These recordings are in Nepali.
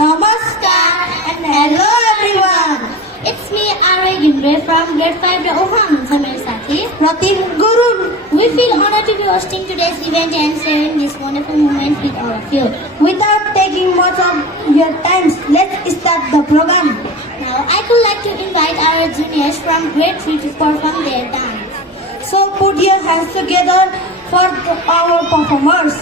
Namaskar and hello everyone. It's me, Arya Gimbre from grade 5 Oman, Samir Sathi. Pratim Gurun. We feel honored to be hosting today's event and sharing this wonderful moment with all of you. Without taking much of your time, let's start the program. Now, I would like to invite our juniors from grade 3 to perform their dance. So put your hands together for our performers.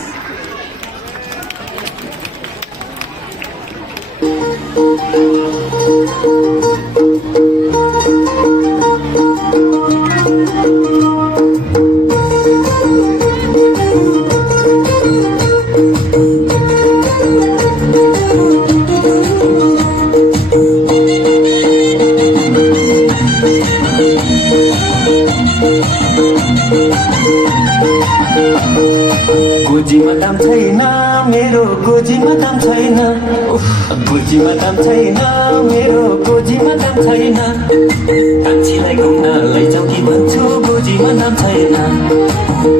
गोजीमा दाम छैन मेरो गोजीमा दाम छैन गोजीमा दाम छैन मेरो गोजीमा दाम छैन कान्छीलाई घुम्न लैजाऊ कि भन्छु गोजीमा दाम छैन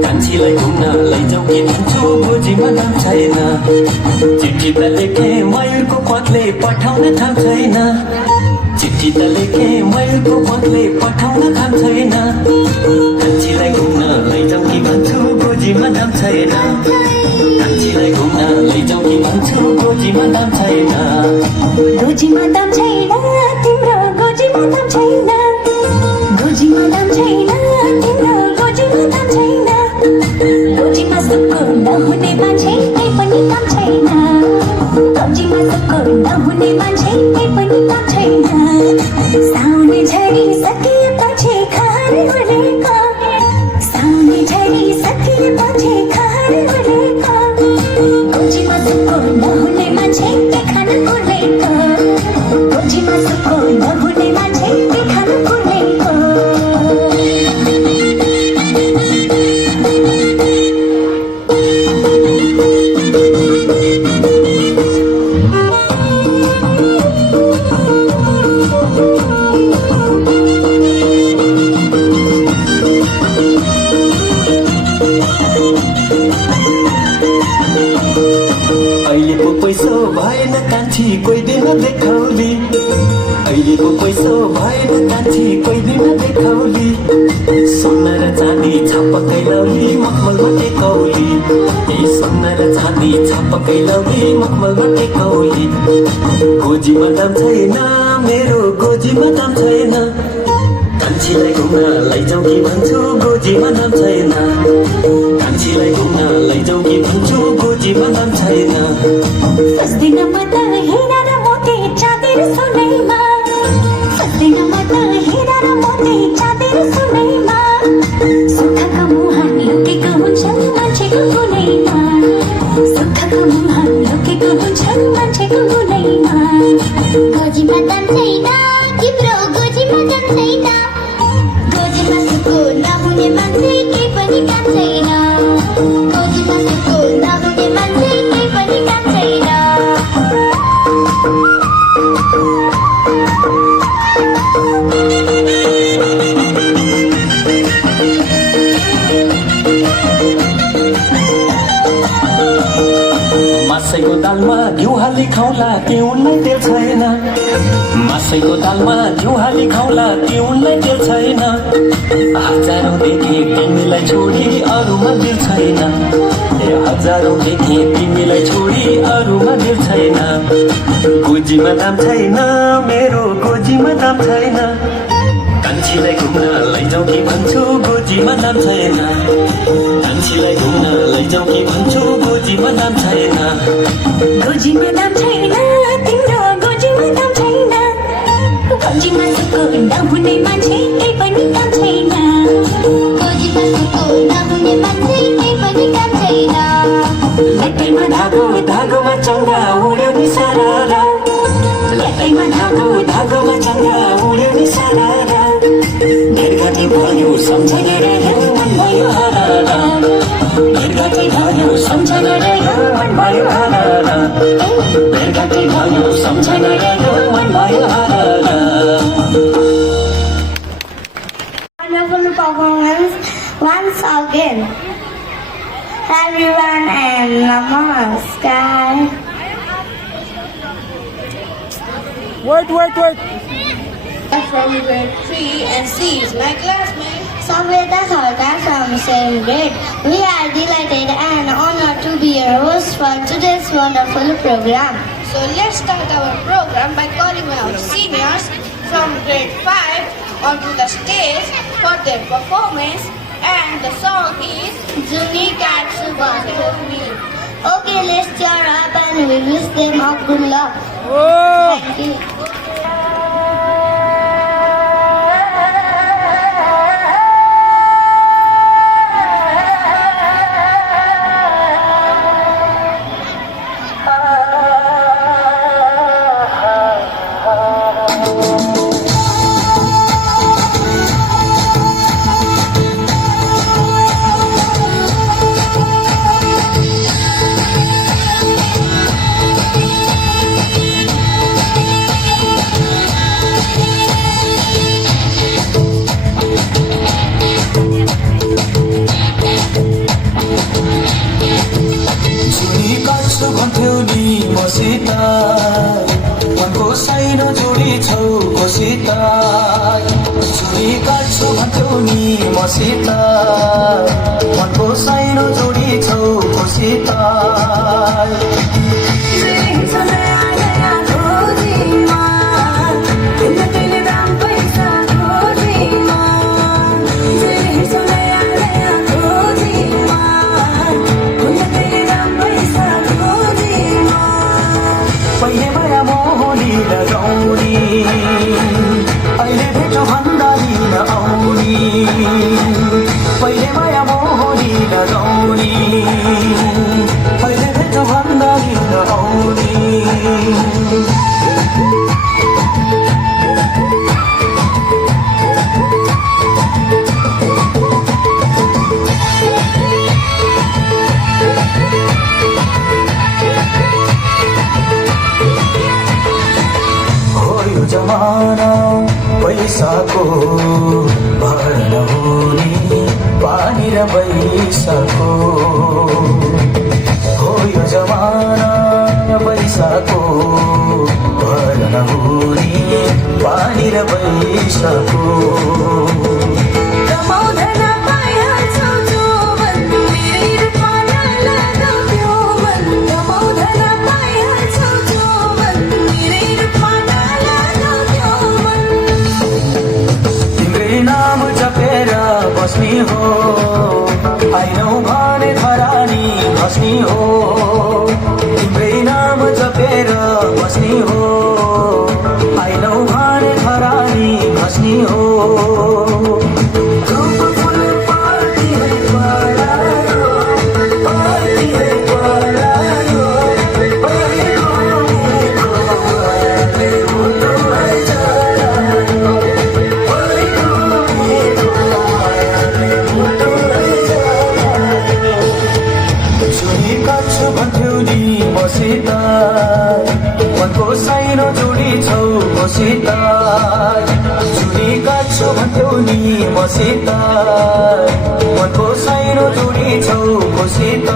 कान्छीलाई घुम्न लैजाऊ कि भन्छु गोजीमा दाम छैन चिठी त लेखे मयूरको पत्ले पठाउन थाम छैन चिठी त लेखे मयूरको पत्ले पठाउन थाम छैन कान्छीलाई घुम्न लैजाऊ कि भन्छु गोजीमा दाम छैन कान्छीलाई घुम्न लैजाऊ कि भन्छु गोजीमा दाम छैन गोजीमा दाम छैन तिम्रो गोजीमा दाम छैन गोजीमा दाम छैन तिम्रो गोजीमा दाम छैन गोजीमा सुक्खु नहुने मान्छे केही पनि काम छैन गोजीमा सुक्खु नहुने मान्छे केही पनि काम छैन साउने झरी सकिएपछि खार हुनेको साउने झरी सकिएपछि खार हुनेको गोजीमा सुक्खु नहुने मान्छे के खान कुर्नेको गोजीमा सुक्खु नहुने मान्छे के खान कुर्नेको अहिलेको पैसो भएन कान्छी कोही दिन देखाउली अहिलेको पैसो भएन कान्छी कोही दिन देखाउली सोना र चाँदी छपकै लौली मखमलमा टेकौली ए सोना र चाँदी छपकै लौली मखमलमा टेकौली गोजीमा दाम छैन मेरो गोजीमा दाम छैन कान्छीलाई घुम्न लैजाऊ कि भन्छु गोजीमा दाम छैन कान्छीलाई घुम्न लैजाऊ कि भन्छु गोजीमा दाम छैन फस्दिन म त हिरा र मोती चाँदी र सोनैमा फस्दिन म त हिरा र मोती चाँदी र सोनैमा सुखको मुहान लुकेको हुन्छन् मान्छेको गुनैमा सुखको मुहान लुकेको हुन्छन् मान्छेको गुनैमा गोजीमा दाम छैन तिम्रो गोजीमा दाम छैन गोजीमा सुखो नहुने मान्छे केही पनि काम छैन गोजीमा सुखो नहुने मान्छे केही पनि काम छैन मासैको दालमा घिउ हाली खाउला तिउनलाई तेल छैन मासैको दालमा घिउ हाली खाउला तिउनलाई तेल छैन हजारौँ देखे तिमीलाई छोडी अरूमा दिल छैन ए हजारौँ देखे तिमीलाई छोडी अरूमा दिल छैन गोजीमा दाम छैन मेरो गोजीमा दाम छैन कान्छीलाई घुम्न लैजाऊ कि भन्छु गोजीमा दाम छैन कान्छीलाई घुम्न लैजाऊ कि भन्छु गोजीमा दाम छैन गोजीमा दाम छैन तिम्रो गोजीमा दाम छैन गोजीमा सुखो नहुने मान्छे केही पनि काम छैन गोजीमा सुखो नहुने मान्छे केही पनि काम छैन लट्टैमा धागो धागोमा चङ्गा उड्यो नि सारा लट्टैमा धागो धागोमा चङ्गा उड्यो नि सारा भेटघाटी भयो सम्झना रह्यो मन भयो हरारा भेटघाटी भयो सम्झना रह्यो मन भयो हरारा भेटघाटी भयो सम्झना रह्यो मन भयो हरारा Wonderful performance once again. everyone and namaskar. Wait. From grade 3 and C is my classmate. Samveda Sarkar from same grade. We are delighted and honored to be your host for today's wonderful program. So let's start our program by calling our seniors from grade 5 onto the stage for their performance, and the song is Juni Katsu Bandhuni. Okay, let's cheer up and we wish them all good luck. Thank you. भन्थ्यौ नि मसित मनको साइनो जोडी छौ कोसित छुरी काट्छु भन्थ्यौ नि मसित मनको साइनो जोडी छौ कोसित पहिले माया मोहनी लगाउने अहिले भेट भन्दा लगाउने हो यो जमाना पैसाको भर नहुने पानी र पैसाको हो यो जमाना पैसाको भर नहुने पानी र पैसाको बस्नी हो आइनौ भने धरानी बस्नी हो तिम्रै नाम जपेर बस्नी हो आइनौ भने धरानी बस्नी हो मनको साइनो जोडी छौ मसित छुरी काट्छु भन्थ्यौ नि मसित मनको साइनो जोडी छौ मसित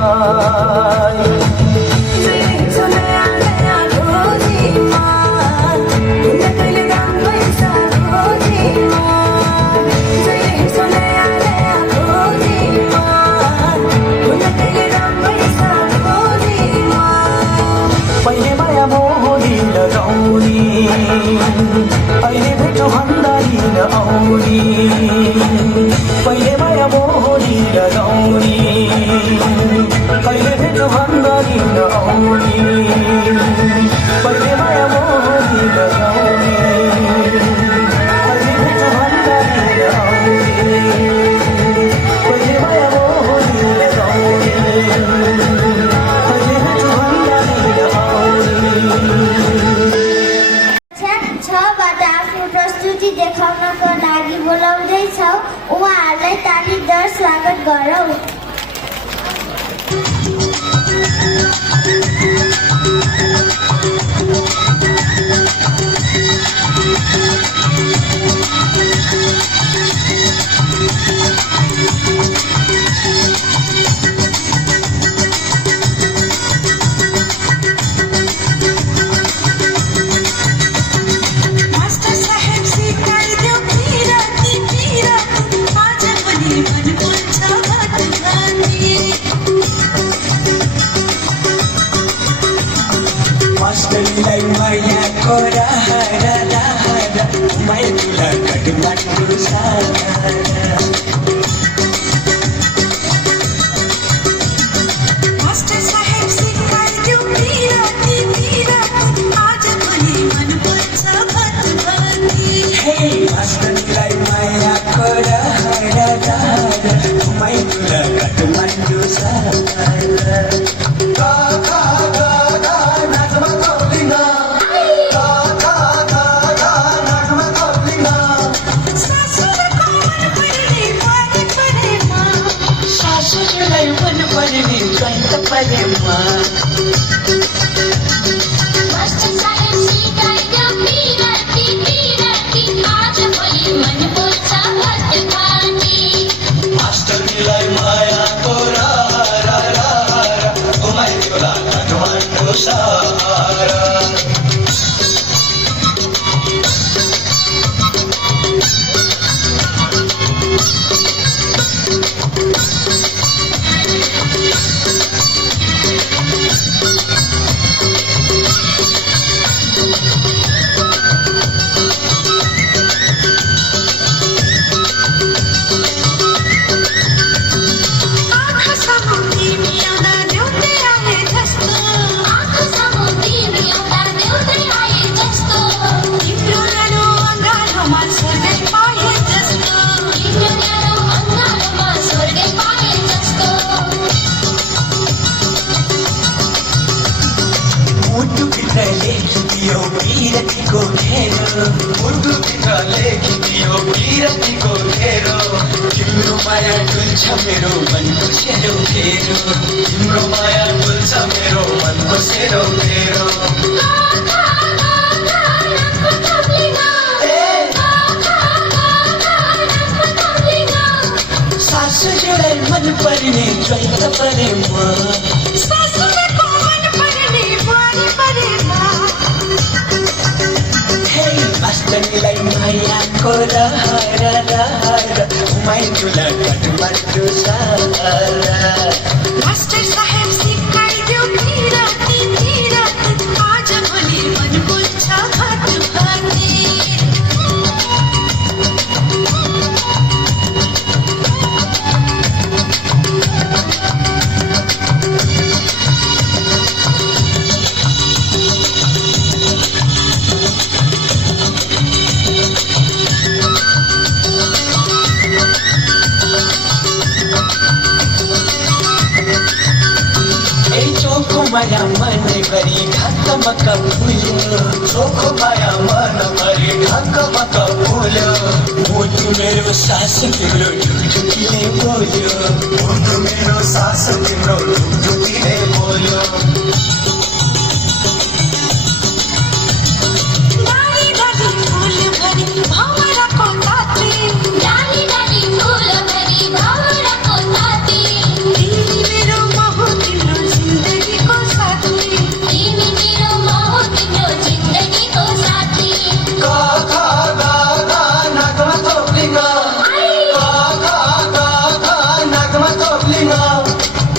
पहिले माया मोहनी लगाउने अहिले भेटो भन्दा आउने पहिले माया मोहनी लगाउने अहिले भेटो भन्दा आउने पहिले माया मोहनी लगाउने अहिले भेटो भन्दा आउने पहिले माया मोहनी लगाउने प्रस्तुति देखाउनको लागि बोलाउँदैछौ उहाँहरूलाई तालीदार स्वागत गरौँ। मान्छु सारा मास्टर साहेब सिकाइदियो पिराती पिराती आज पनि मन पर्छ भतभती हे मास्टरलाई माया कोरा घुमाइदियो काठमाडौँ सारा मास्टर साहेब सिकाइदियो पिराती पिराती आज पनि मन पर्छ भतभती मास्टरलाई मायाको घुमाइदियो काठमाडौँ सारा लेखिदियो पिरतीको घेरो तिम्रो माया डुल्छ मेरो मनको सेरो फेरो तिम्रो माया डुल्छ मेरो मनको सेरो फेरो सासूलाई मन पर्ने चैत परेमा मास्टरलाई मायाको घुमाइदियो काठमाडौँ सारा मास्टर साहेब सिकाइदियो पिराती पिराती आज पनि मन पर्छ भतभती माया मन भरी ढकमक फूल्यो चोखो माया मन भरी ढकमक फूल्यो मुटु मेरो सास तिम्रो ढुकढुकीले बोल्यो मुटु मेरो सास तिम्रो ढुकढुकीले बोल्यो डाली डाली फूल भरी भौराको ताती डाली डाली फूल भरी भौराको ताती तिमी मेरो मोह तिम्रो जिन्दगीको साथी तिमी मेरो मोह तिम्रो जिन्दगीको साथी नाकमा थोप्लिङ नाकमा थोप्लिङ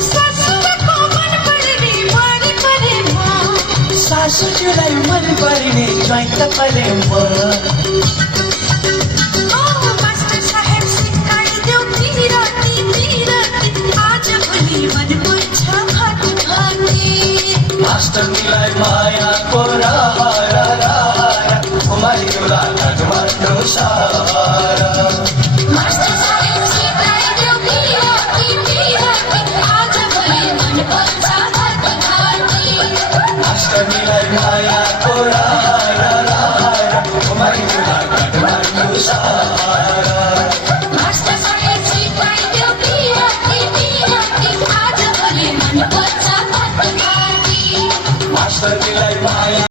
सासूको मन पर्ने वारी परेमा सासूलाई मन पर्ने ज्वाइँत परेमा मास्टर साहेब सिकाइदियो पिराती पिराती आज पनि मन पर्छ भतभती मास्टरलाई मायाको घुमाइदियो काठमाडौँ सारा मास्टर साहेब सिकाइदियो पिराती पिराती आज पनि मन पर्छ भतभती मास्टरलाई मायाको घुमाइदियो काठमाडौँ सारा मास्टर साहेब सिकाइदियो पिराती पिराती आज पनि मन पर्छ भतभती मास्टरलाई माया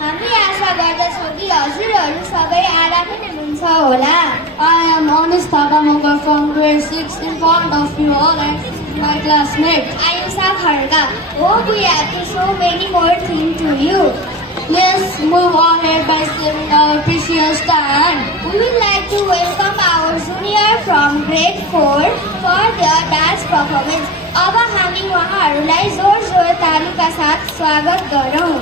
हामी आशा गर्दछौँ कि हजुरहरू सबै आरामै हुनुहुन्छ होला। I am Anis Thagamuka from grade 6 in front of you all and my classmate. Ayusa Kharga. Oh, we have to show many more things to you. Let's move ahead by saving our precious time. We would like to welcome our junior from grade 4 for their dance performance. अब हामी उहाँहरूलाई जोर जोर तालीका साथ स्वागत गरौँ।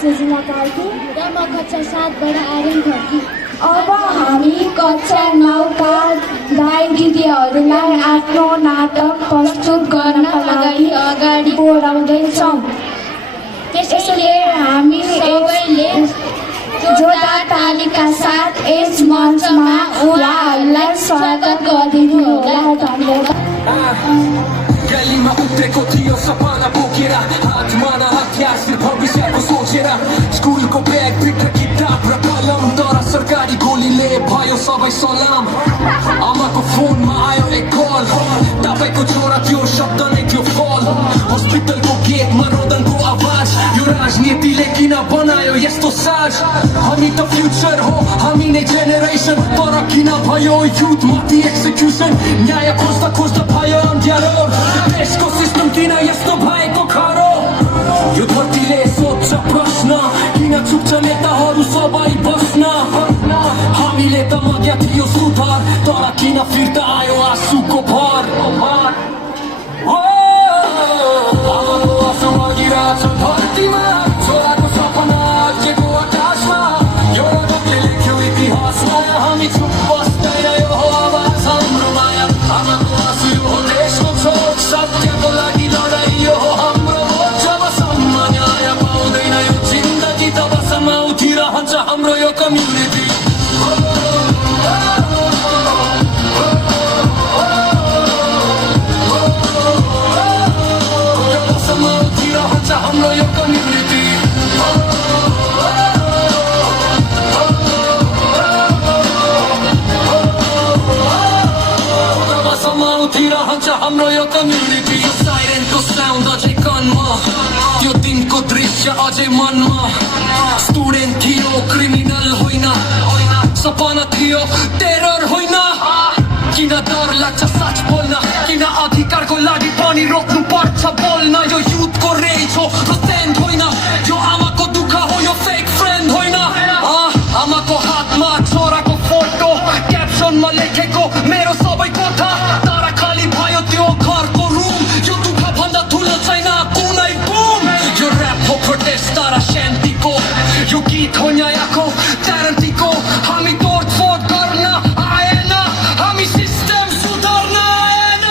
सजिला कार्की र म कक्षा 7 बाट आर्यन खड्की। अब हामी कक्षा 9 का भाइ दिदीहरूलाई आफ्नो नाटक प्रस्तुत गर्नका लागि अगाडि बढाउँदैछौँ। त्यसैले हामी सबैले जोरदार तालीका साथ यस मञ्चमा उहाँहरूलाई स्वागत गरिदिनु होला। धन्यवाद। गलीमा उत्रेको थियो सपना बोकेर हातमा न हतियार सिर्फ भविष्यको सोचेर स्कुलको ब्यागभित्र किताब र कलम तर सरकारी गोलीले भयो सबै सलाम। आमाको फोनमा आयो एक कल तपाईँको छोरा त्यो शब्द नै थियो फल। हस्पिटलको गेटमा रोदनको आवाज यो राजनीतिले किन बनायो यस्तो साज। हामी त फ्युचर हो हामी नै जेनेरेसन तर किन भयो युथमाथि एक्जिक्युसन। न्याय खोज्दा खोज्दा भयो अँध्यारो देशको सिस्टम किन यस्तो भएको खरो। यो धरतीले सोध्छ प्रश्न किन चुप्छ नेताहरू सबै बस्न। हामीले त माग्या थियो सुधार तर किन फिर्ता आयो आँसुको भर। आमाको आँसु बगिरहेछ धरतीमा छोराको सपना अड्केको आकाशमा यो रगतले लेख्यो इतिहासमा। हामी चुप बस्दैन यो हो आवाज हाम्रो माया। आमाको आँसु यो हो देशको छोट सत्यको लागि लडाइ यो हो हाम्रो भोट। जबसम्म न्याय पाउँदैन यो जिन्दगी तबसम्म उठिरहन्छ हाम्रो यो कम्युनिटी। हाम्रो यो कम्युनिटी तबसम्म उठिरहन्छ हाम्रो यो कम्युनिटी। यो साइरेनको साउन्ड अझै कनमा त्यो दिनको दृश्य अझै मनमा। स्टुडेन्ट थियो क्रिमिनल होइन सपना थियो टेरर होइन। किन डर लाग्छ सच बोल्न किन अधिकारको लागि पनि रोक्नु पर्छ बोल्न। यो युथको रेज हो र स्ट्यान्ड होइन यो आमाको दुःख हो यो फेक फ्रेन्ड होइन। आमाको हातमा छोराको फोटो क्याप्सनमा लेखेको मेरो सबै कोठा तर खाली भयो त्यो घरको रुम। यो दुःख भन्दा ठुलो छैन कुनै बुम। यो ऱ्याप हो प्रोटेस्ट तर शान्तिको यो गीत हो न्यायको ग्यारेन्टीको। हामी तोडफोड गर्न आएन हामी सिस्टम सुधार्न आएन।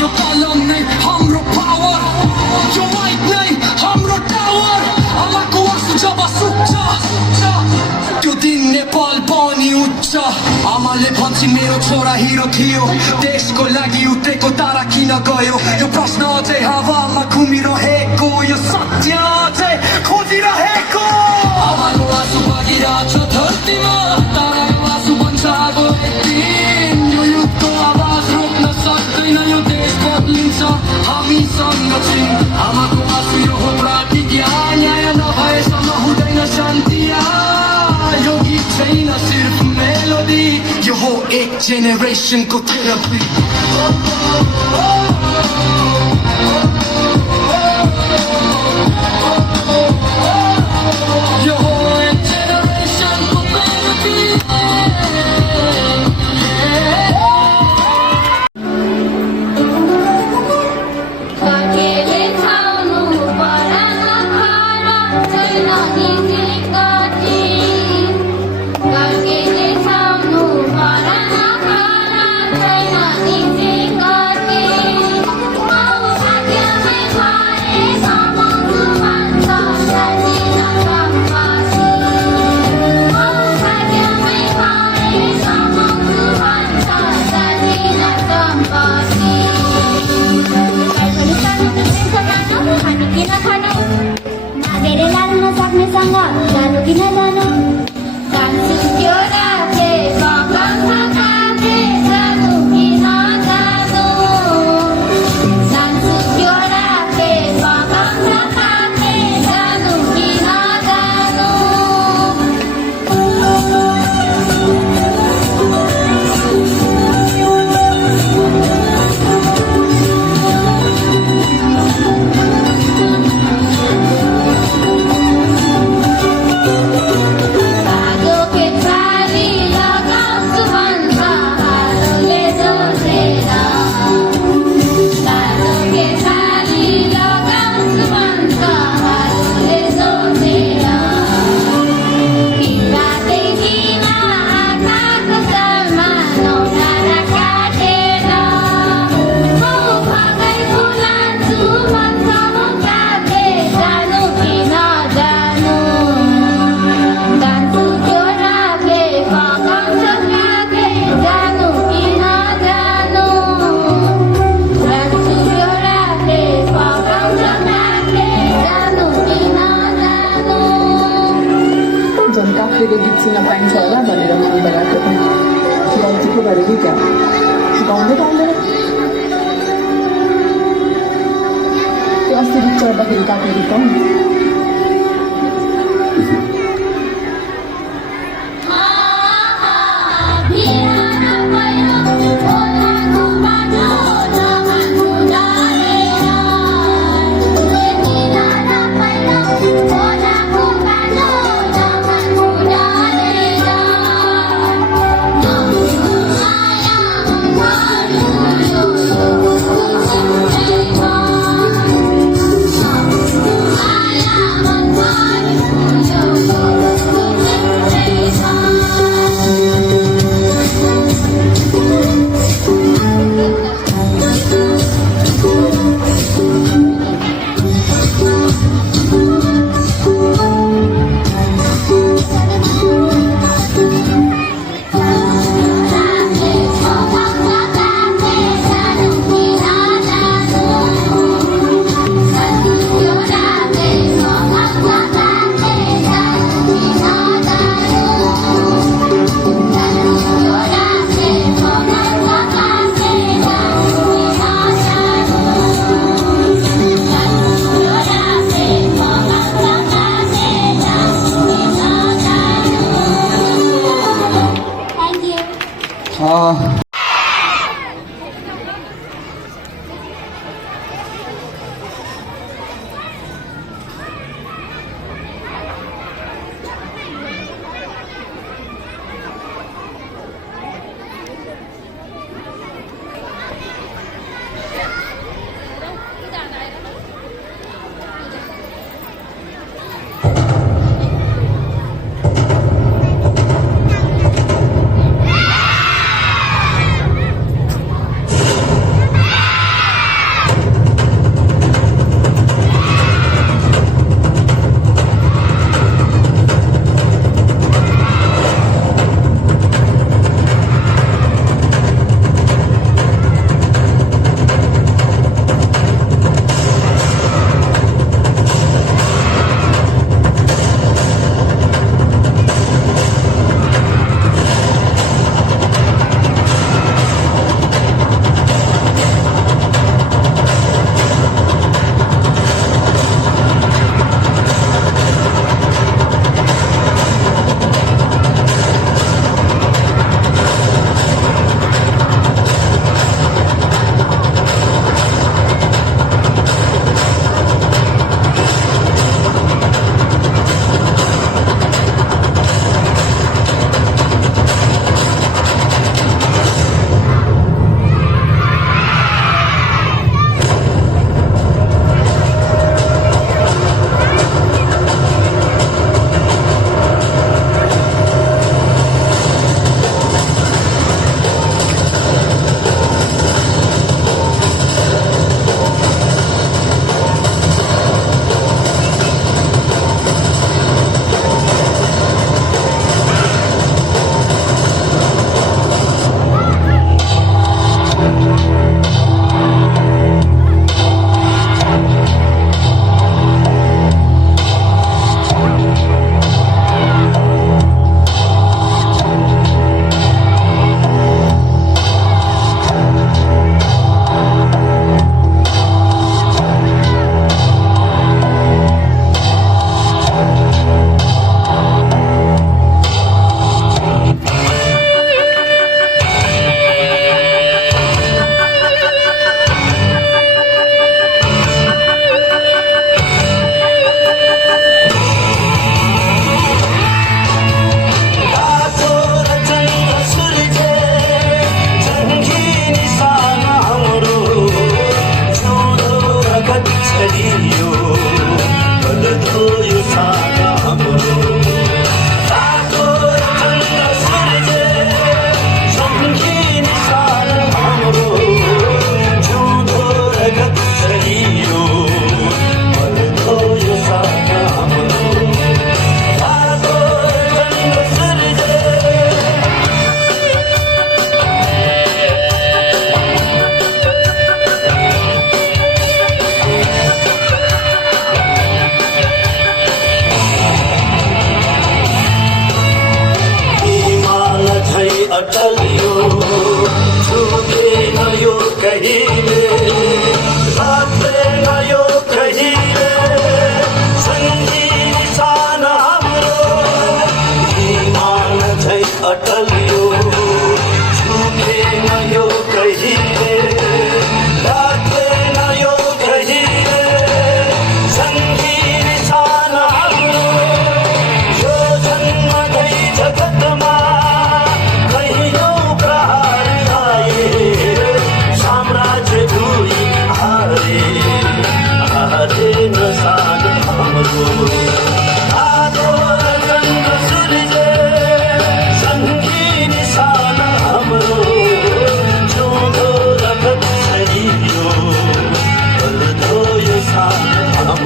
यो कलम नै हाम्रो पावर यो माइक नै हाम्रो टावर। आमाको आँसु जब सुक्छ त्यो दिन नेपाल पनि उठ्छ। आमाले भन्छन् मेरो छोरा हिरो थियो देशको लागि उत्रेको तारा किन गयो। यो प्रश्न अझै हावामा घुमिरहेको यो सत्य अझै खोजिरहेको। आमाको आँसु बगिरहेछ धरतीमा ताराको आँसु बन्छ अब एक दिन। यो युद्धको आवाज रोक्न सक्दैन यो देश बदलिन्छ हामीसँग छिन्। आमाको आँसु यो हो प्रतिज्ञा न्याय नभएसम्म हुँदैन शान्ति। यो गीत छैन सिर्फ मेलोडी यो हो एक जेनेरेसनको थेरापी। यो हो एक जेनेरेसनको थेरापी। काकेले छाउनु परान खारा छैन नि जिङ्गती। काकेले छाउनु परान खारा छैन नि जिङ्गती। औ भाग्यमै भए समाउँछु भन्छ सजिन सम्पत्ति। औ भाग्यमै भए समाउँछु भन्छ सजिन सम्पत्ति। हामी किन खानु मागेर लानु नसक्नेसँग जानु किन जानु। कान्छु त्यो राखे कङ्गन काके जानु किन जानु। कान्छु त्यो राखे कङ्गन काके जानु किन जानु। Pago que trae कसैको गीत सुन्न पाइन्छ होला भनेर मन लगाएको थिएँ गल्ती पो गरेँ कि क्या गाउँदै पाउँदैन त्यो अस्ति गीत चढ्दाखेरि काट्ने गीत हो नि I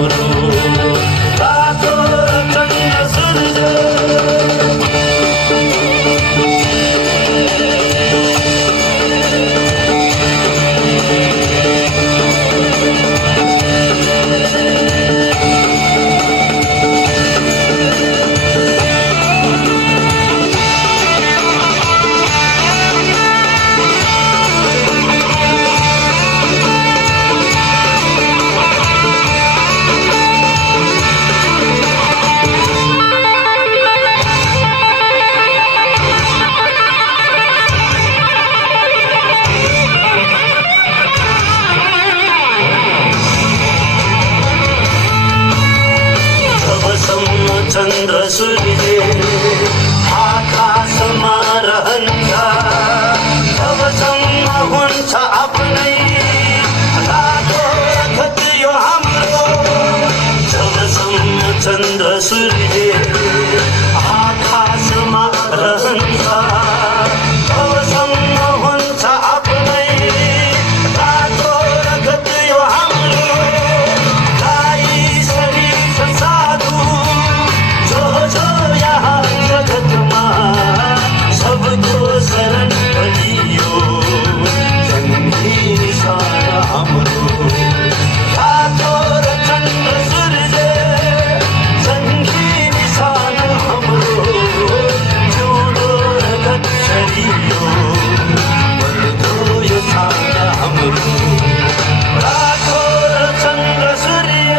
हाम्रो रातो चन्द्र सूर्य चन्द्र सूर्य आकाशमा रहन्छ तबसम्म हुन्छ आफ्नै रातो रगत यो हाम्रो जबसम्म चन्द्र सूर्य आकाशमा रहन्छ तबसम्म हुन्छ आफ्नै रातो रगत यो हाम्रो गाई शरीर साधु यहाँ जगतमा सबको शरण बलियो जन्मी निशान हाम्रो रातो र चन्द्र सूर्य जन्मी निशान हाम्रो जोडो रगत छरियो बढ्दो यो छाना हाम्रो रातो र चन्द्र सूर्य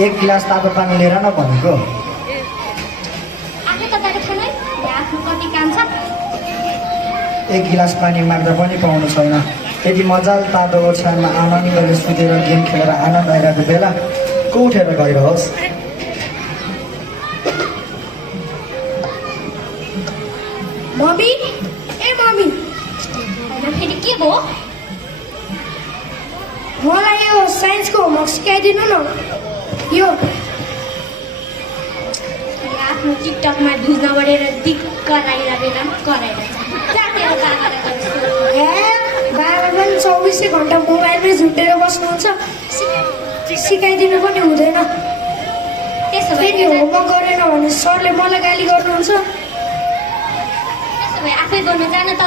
एक गिलास तातो पानी लिएर न भनेको एक गिलास पानी माग्दा पनि पाउनु छैन यदि मजाल तातो ओछ्यानमा आनन्दले सुतेर गेम खेलेर आनन्द आइरहेको बेला को उठेर गइरहोस् मम्मी ए मम्मी होइन फेरि के भयो मलाई यो साइन्सको होमवर्क सिकाइदिनु न यो आफ्नो टिकटकमा भ्युज नबढेर दिक्क लगाइरहेको बाबा पनि 24 घन्टा मोबाइलमै झुटेर बस्नुहुन्छ सिकाइदिनु पनि हुँदैन त्यसो फेरि होमवर्क गरेन भने सरले मलाई गाली गर्नुहुन्छ त्यसो भए आफै गर्नु जान त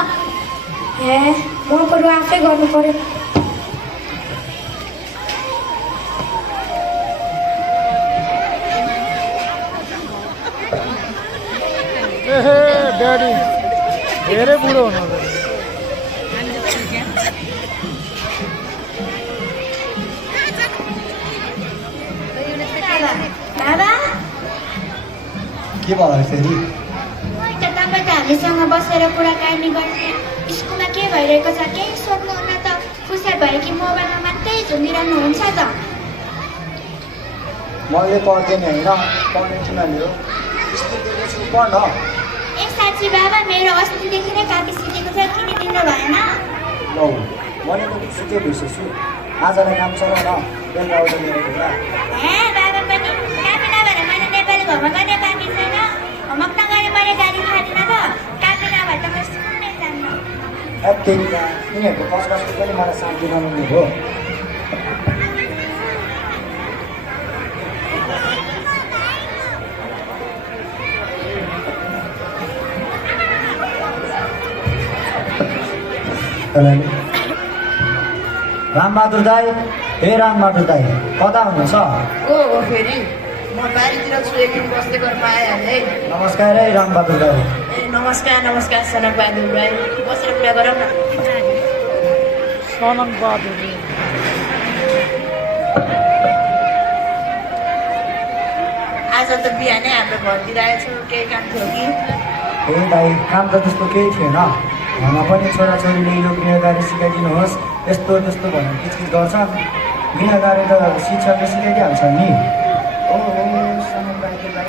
म बरु आफै गर्नु पर्यो ड्याडी धेरै बुढो हुनु बाबा के भयो फेरि तपाईँ त हामीसँग बसेर कुराकानी गर्ने स्कुलमा के भइरहेको छ केही सोध्नुहुन्न त खुसी भयो कि मोबाइलमा मात्रै झुमिरहनुहुन्छ त मैले पढ्दैन होइन पढ्ने तिमीहरूले हो यस्तो दिएको छु पढ्न ए साँच्ची बाबा मेरो अस्तिदेखि नै कापी सिकेको छ किनिदिनु भएन लौ मैले त सुके बिर्सेछु आजलाई काम चलाउ न बेलुका आउँदा मेरो कुरा बाबा पनि कापी नभएर मैले नेपाली घरमा गर्ने बाँकी छैन होमवर्क नगरे मैले गाली खाँदिनँ त कापी नभए त म स्कुल नै जान्न त्यतिका यिनीहरूको कष्ट पनि मलाई शान्ति नमिल्ने हो रामबहादुर दाई हे रामबहादुर दाई कता हुनुहुन्छ को हो फेरि म बारीतिर छु एकदिन बस्दै गर्न आइहालेँ है नमस्कार है रामबहादुर दाई ए नमस्कार सनक बहादुर भाइ बसेर कुरा गरौँ न सनम बहादुर आज त बिहानै हाम्रो घरतिर आएछौँ केही काम थियो कि हे दाई काम त त्यस्तो केही थिएन घरमा पनि छोराछोरीले यो गृहकार्य सिकाइदिनुहोस् यस्तो त्यस्तो भनेर किचकिच गर्छ गृहकार्य त शिक्षकले सिकाइदिइहाल्छ नि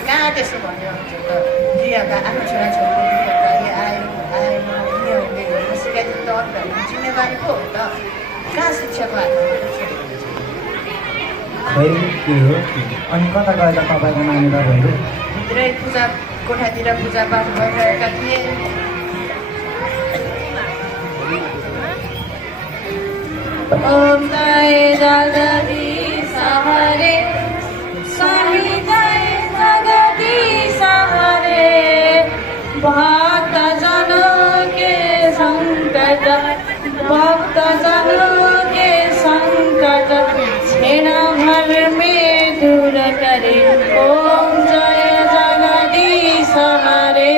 कहाँ त्यसो भन्ने गृहका आफ्नो छोराछोरीले गृहकार्य आएन उनीहरूले घरमा सिकाइदिनु त अरू जिम्मेवारी पो हो त कहाँ शिक्षाको हातमा खै के हो अनि कता गएर तपाईँको नानी बाबुहरू भित्रै पूजा कोठातिर पूजापाठ गरिरहेका थिए ओम जय जगदीश हरे स्वामी जय जगदीश हरे भक्त जनों के संकट भक्त जनों के संकट क्षण भर में दूर करे ओम जय जगदीश हरे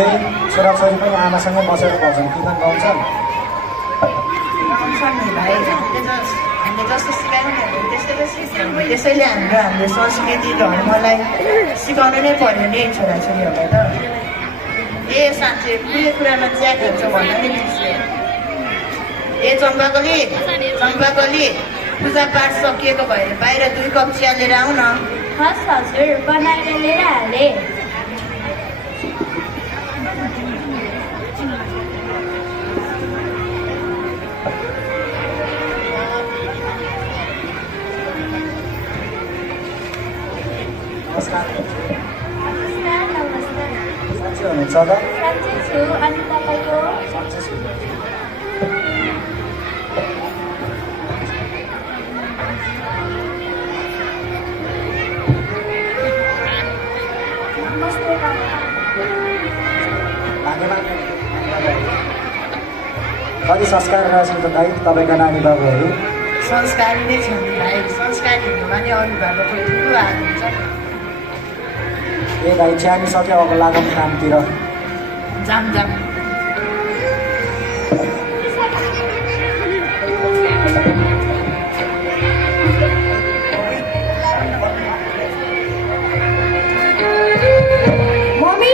ए छोराछोरी पनि आमासँगै बसेर भजन कीर्तन गाउँछन् गाउँछन् नि भाइ हामीले जस्तो सिकायौँ नि हामीले त्यस्तै त सिक्यौँ त्यसैले हाम्रो संस्कृति धर्मलाई सिकाउनु नै पर्यो नि छोराछोरीहरूलाई त ए साँच्चै कुनै कुरामा चिया खान्छ भन्दा नि बिर्स्यो ए चम्पाकली पूजापाठ सकिएको भएर बाहिर 2 कप चिया लिएर आऊ न हस् हजुर बनाएर लिएर हालेँ नमस्कार नमस्कार साँच्चै हुनुहुन्छ त साँच्चै छु अनि तपाईँको साँच्चै छु नमस्ते कति संस्कार रहेछन् त दाइ तपाईँका नानी बाबुहरू संस्कारी नै छ नि भाइ संस्कारी हुनुमा नि अभिभावकको ठुलो हात हुन्छ ए दाइ चिया नि सक्यो अब लागौँ कामतिर जाम मम्मी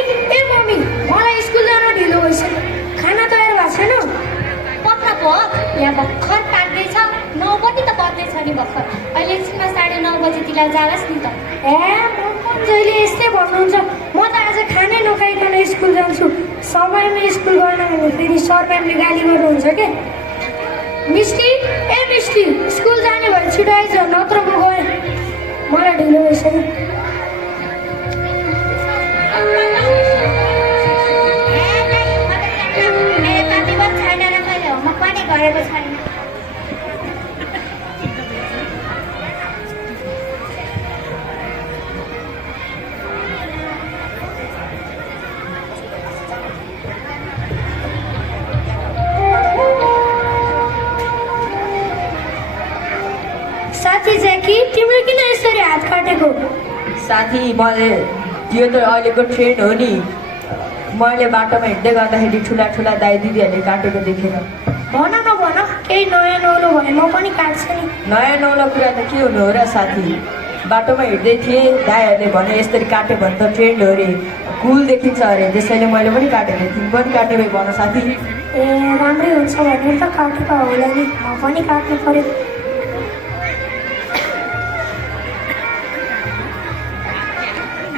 मलाई स्कुल जान ढिलो भइसक्यो खाना तयार भएको छैन पक्का भोक यहाँ भर्खर पाक्दैछ 9 पनि त बज्दैछ नि भर्खर अहिले एकछिनमा 9:30 बजीतिर जाओस् नि त ए म जहिले यस्तै भन्नुहुन्छ म त आज खानै नखाइकन स्कुल जान्छु समयमा स्कुल गर्न भने फेरि सर म्यामले गाली गर्नुहुन्छ के मिस्टी स्कुल जाने भए छिटो आइज नत्र म गएँ मलाई ढिलो भइसक्यो गरेको छैन साथी ज्याकी तिम्रो किन यसरी हात काटेको साथी मैले त्यो त अहिलेको ट्रेन्ड हो नि मैले बाटोमा हिँड्दै गर्दाखेरि ठुला दाइ दिदीहरूले काटेको देखेर भन न केही नयाँ नौलो भए म पनि काट्छु नि नयाँ नौलो कुरा त के हुनु हो र साथी बाटोमा हिँड्दै थिएँ दाइहरूले भने यसरी काट्यो भने त ट्रेन्ड हो अरे कुल देखिन्छ अरे त्यसैले मैले पनि काटेको तिमी पनि काट्यो भए भन साथी ए राम्रै हुन्छ भनेर त काटेको होला नि म पनि काट्नु पर्यो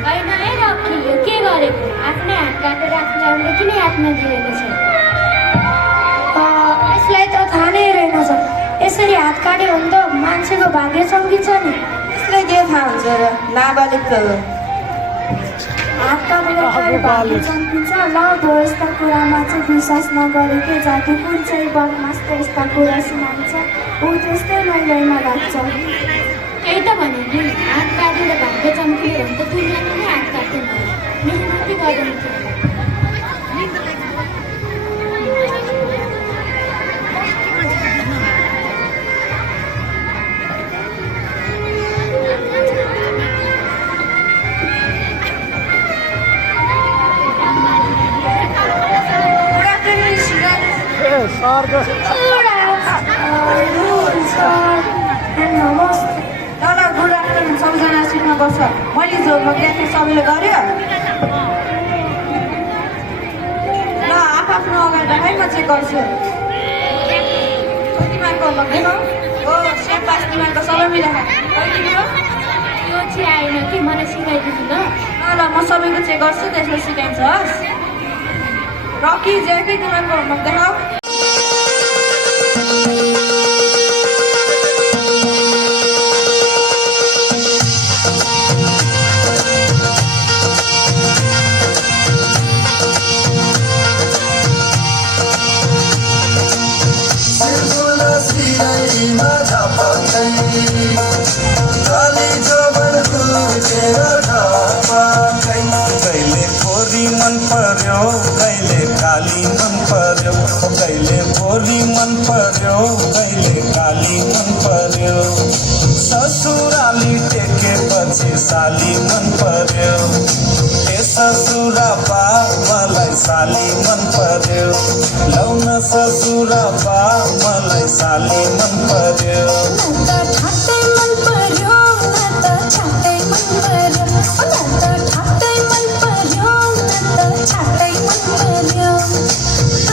होइन है रक्की यो के गरेको आफ्नै हात काटेर आफूले हामीले किन हातमा दिएको छ यसलाई त थाहा नै रहेनछ यसरी हात काट्यो भने त मान्छेको भाग्य चम्किन्छ नि यसलाई के थाहा हुन्छ र नाबालिग त हो हात काटेर भाग्य चम्किन्छ ल भो यस्ता कुरामा चाहिँ विश्वास नगरेकै जाति कुन चाहिँ बदमासको यस्ता कुरा सुनाउँछ ऊ त्यस्तै मैलैमा लाग्छ त्यही त भने नि हात काटेर भाग्य चम्कियो भने त दुनियाँमा नै हात काट्नु भयो मेहनती गर्दैन थियो ल गुड आफ्टरनुन सबैजना सिटमा बस्छ मैले जो ज्ञान सबैले गर्यो ल आफ्नो अगाडि राखेँ म चेक गर्छु कति मार्कको होमवर्क देखाऊ हो सेट पास तिमीहरूको सबै मिलाएको यो चाहिँ आएन कि मलाई सिकाइदिनु ल ल म सबैको चेक गर्छु त्यसमा सिकाइन्छ हस् रकी जेकै तिमीहरूको होमवर्क देखाऊ ससुरा बा मलाई साली मन पर्यो लौन ससुरा बा मलाई साली मन पर्यो न त ठाट्टै मन पर्यो न त छाट्टै मन पर्यो न त ठाट्टै मन पर्यो न त छाट्टै मन पर्यो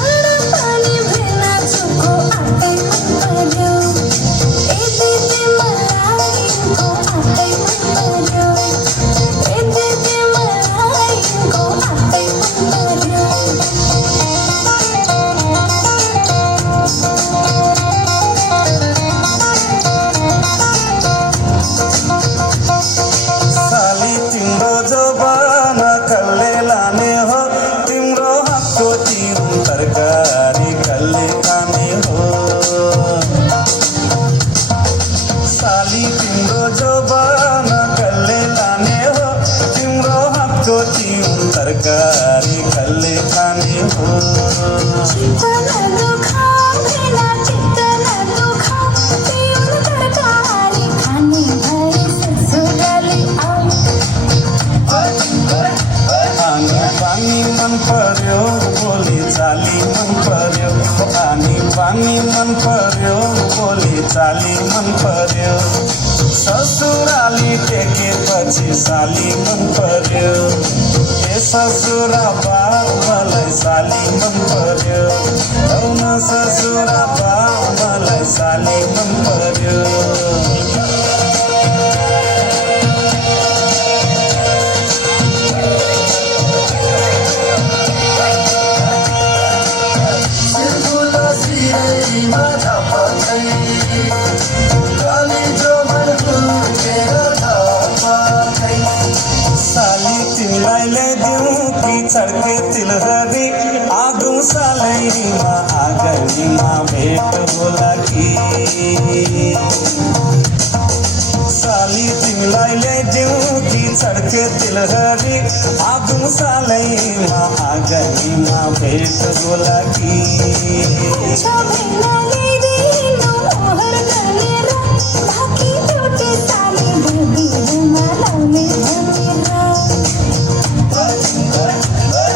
आँडा पानी भेना चुको आँटै मन पर्यो ए दिदी मलाई यिनको आँटै मन पर्यो ए दिदी मलाई यिनको आँटै मन पर्यो साली तिम्रो जवान कसले लाने हो तिम्रो हातको तिउन तरकारी कसले खाने हो साली तिम्रो जवान कसले लाने हो तिम्रो हातको तिउन तरकारी कसले खाने हो चित्त नदुखा भेना चित्त नदुखा तिउन तरकारी खाने भए ससुराली आऊ आनी पानी मन पर्यो बोली चाली मन पर्यो आनी पानी मन पर्यो बोली चाली मन पर्यो ससुराली टेकेपछि साली मन पर्यो ए ससुरा बा मलाई साली मन पर्यो लौन ससुरा बा मलाई साली मन पर्यो साली तिमीलाई ल्याइदिउँ कि छड्के तिलहरी आगो सालैमा आगनीमा भेट होला कि साली तिमीलाई ल्याइदिउँ कि छड्के तिलहरी आगो सालैमा आगनीमा भेट होला कि छबेला ल्याइदिनु मोहर गरेर बाँकी एउटै साली दिदीमा लाउने भनेर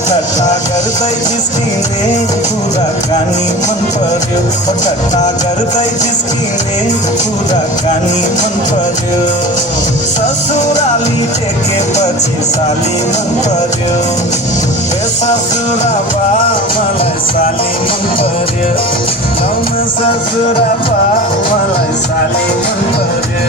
टट्टा गर्दै जिस्किने कुराकानी मन पर्यो टट्टा गर्दै जिस्किने कुराकानी मन पर्यो ससुराली टेकेपछि साली मन पर्यो ए ससुरा बा मलाई साली मन पर्यो लौन ससुरा बा मलाई साली मन पर्यो